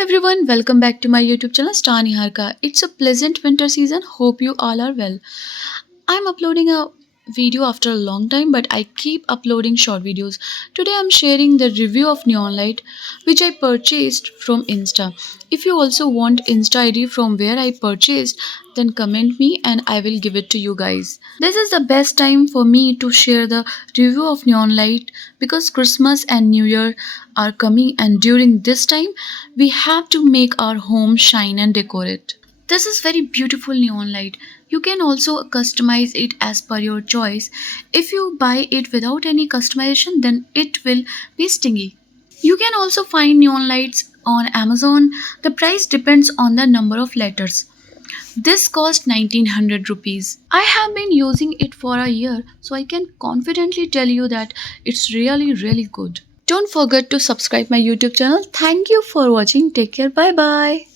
everyone, welcome back to my YouTube channel Star Niharika. It's a pleasant winter season. Hope you all are well. I'm uploading a video after a long time, but I keep uploading short videos. Today I'm sharing the review of neon light which I purchased from Insta. If you also want Insta ID from where I purchased, then comment me and I will give it to you guys. This is the best time for me to share the review of neon light because Christmas and New Year are coming, and during this time we have to make our home shine and decorate. This is very beautiful neon light. You can also customize it as per your choice. If you buy it without any customization, then it will be stingy. You can also find neon lights on Amazon. The price depends on the number of letters. This cost 1900 rupees. I have been using it for a year, so I can confidently tell you that it's really good. Don't forget to subscribe my YouTube channel. Thank you for watching. Take care. Bye bye.